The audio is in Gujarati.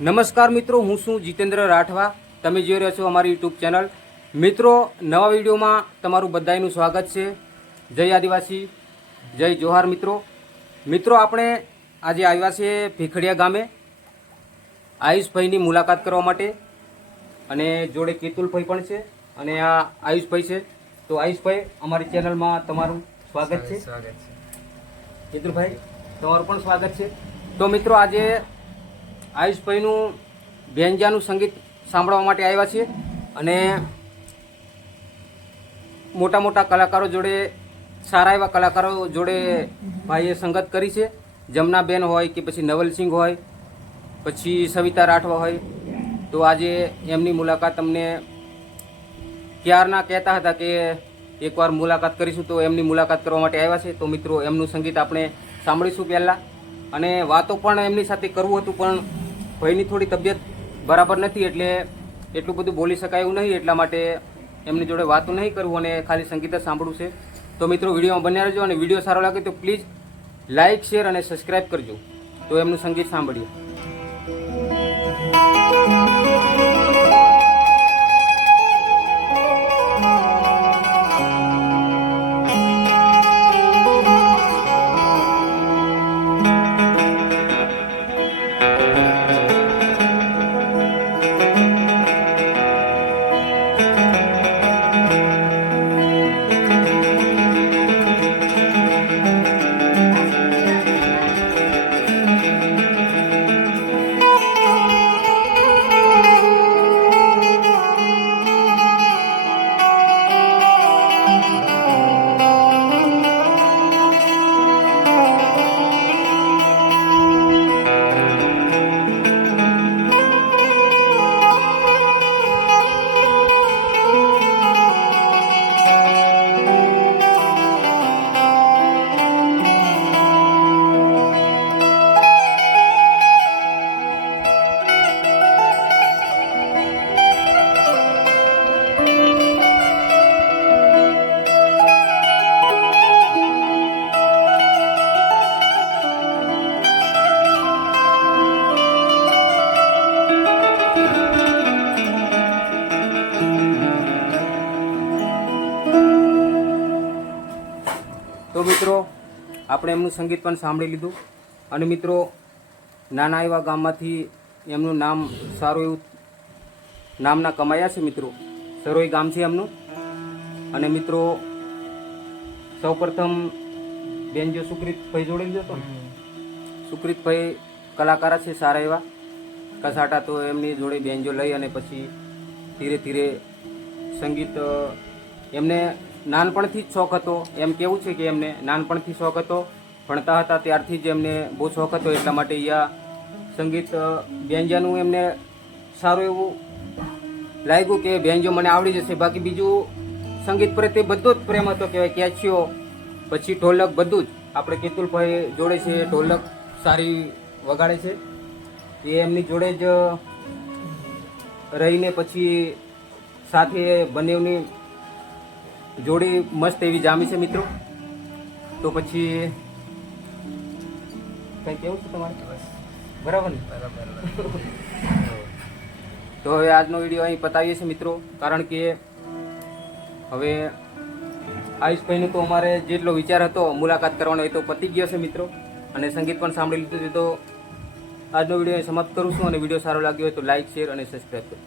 નમસ્કાર મિત્રો, હું છું જીતેન્દ્ર રાઠવા. તમે જોઈ રહ્યા છો અમારી યુટ્યુબ ચેનલ. મિત્રો, નવા વિડીયોમાં તમારું બધાનું સ્વાગત છે. જય આદિવાસી, જય જોહાર. મિત્રો આપણે આજે આવ્યા છે ભીખડિયા ગામે આયુષભાઈની મુલાકાત કરવા માટે, અને જોડે કેતુલભાઈ પણ છે અને આ આયુષભાઈ છે. તો આયુષભાઈ, અમારી ચેનલમાં તમારું સ્વાગત છે. કેતુલભાઈ, તમારું પણ સ્વાગત છે. તો મિત્રો, આજે આયુષભાઈનું બેન્જાનું સંગીત સાંભળવા માટે આવ્યા છીએ, અને મોટા મોટા કલાકારો જોડે, સારા એવા કલાકારો જોડે ભાઈએ સંગત કરી છે. જમનાબેન હોય કે પછી નવલસિંહ હોય, પછી સવિતા રાઠવા હોય. તો આજે એમની મુલાકાત અમને ક્યારના કહેતા હતા કે એકવાર મુલાકાત કરીશું, તો એમની મુલાકાત કરવા માટે આવ્યા છે. તો મિત્રો, એમનું સંગીત આપણે સાંભળીશું પહેલાં, અને વાતો પણ એમની સાથે કરવું હતું, પણ ભાઈની થોડી તબિયત બરાબર નથી, એટલે એટલું બધું બોલી શકાય એવું નહીં. એટલા માટે એમની જોડે વાતો નહીં કરવું અને ખાલી સંગીત જ સાંભળવું છે. તો મિત્રો, વિડીયોમાં બન્યા રહેજો, અને વિડીયો સારો લાગે તો પ્લીઝ લાઇક, શેર અને સબસ્ક્રાઈબ કરજો. તો એમનું સંગીત સાંભળીએ. તો મિત્રો, આપણે એમનું સંગીત પણ સાંભળી લીધું, અને મિત્રો, નાના એવા ગામમાંથી એમનું નામ સારું એવું નામના કમાયા છે. મિત્રો, સરોઈ ગામ છે એમનું. અને મિત્રો, સૌપ્રથમ બેન જો સુકૃતભાઈ જોડે લીધો હતો. સુકૃતભાઈ કલાકાર છે સારા એવા કસાટા. તો એમની જોડે બેન્જો લઈ અને પછી ધીરે ધીરે સંગીત એમને નાનપણથી જ શોખ હતો. એમ કેવું છે કે એમને નાનપણથી શોખ હતો, ભણતા હતા ત્યારથી જ એમને બહુ શોખ હતો. એટલા માટે અહીંયા સંગીત બેન્જાનું એમને સારું એવું લાગ્યું કે બેન્જો મને આવડી જશે. બાકી બીજું સંગીત પ્રત્યે બધો જ પ્રેમ હતો, કહેવાય. કેચ્યો, પછી ઢોલક, બધું જ. આપણે કેતુલભાઈ જોડે છે, ઢોલક સારી વગાડે છે. એ એમની જોડે જ રહીને પછી સાથે બંનેની જોડી મસ્ત એવી જામી છે. મિત્રો, તો પછી કઈ કેવું છે તમારે? બરાબર ને? તો હવે આજનો વિડીયો અહીં પતાવીએ છીએ મિત્રો, કારણ કે હવે આયુષભાઈનો તો અમારે જેટલો વિચાર હતો મુલાકાત કરવાનો એ તો પતી ગયો છે મિત્રો, અને સંગીત પણ સાંભળી લીધું છે. તો આજનો વિડીયો સમાપ્ત કરું છું, અને વિડીયો સારો લાગ્યો હોય તો લાઇક, શેર અને સબસ્ક્રાઈબ કરો.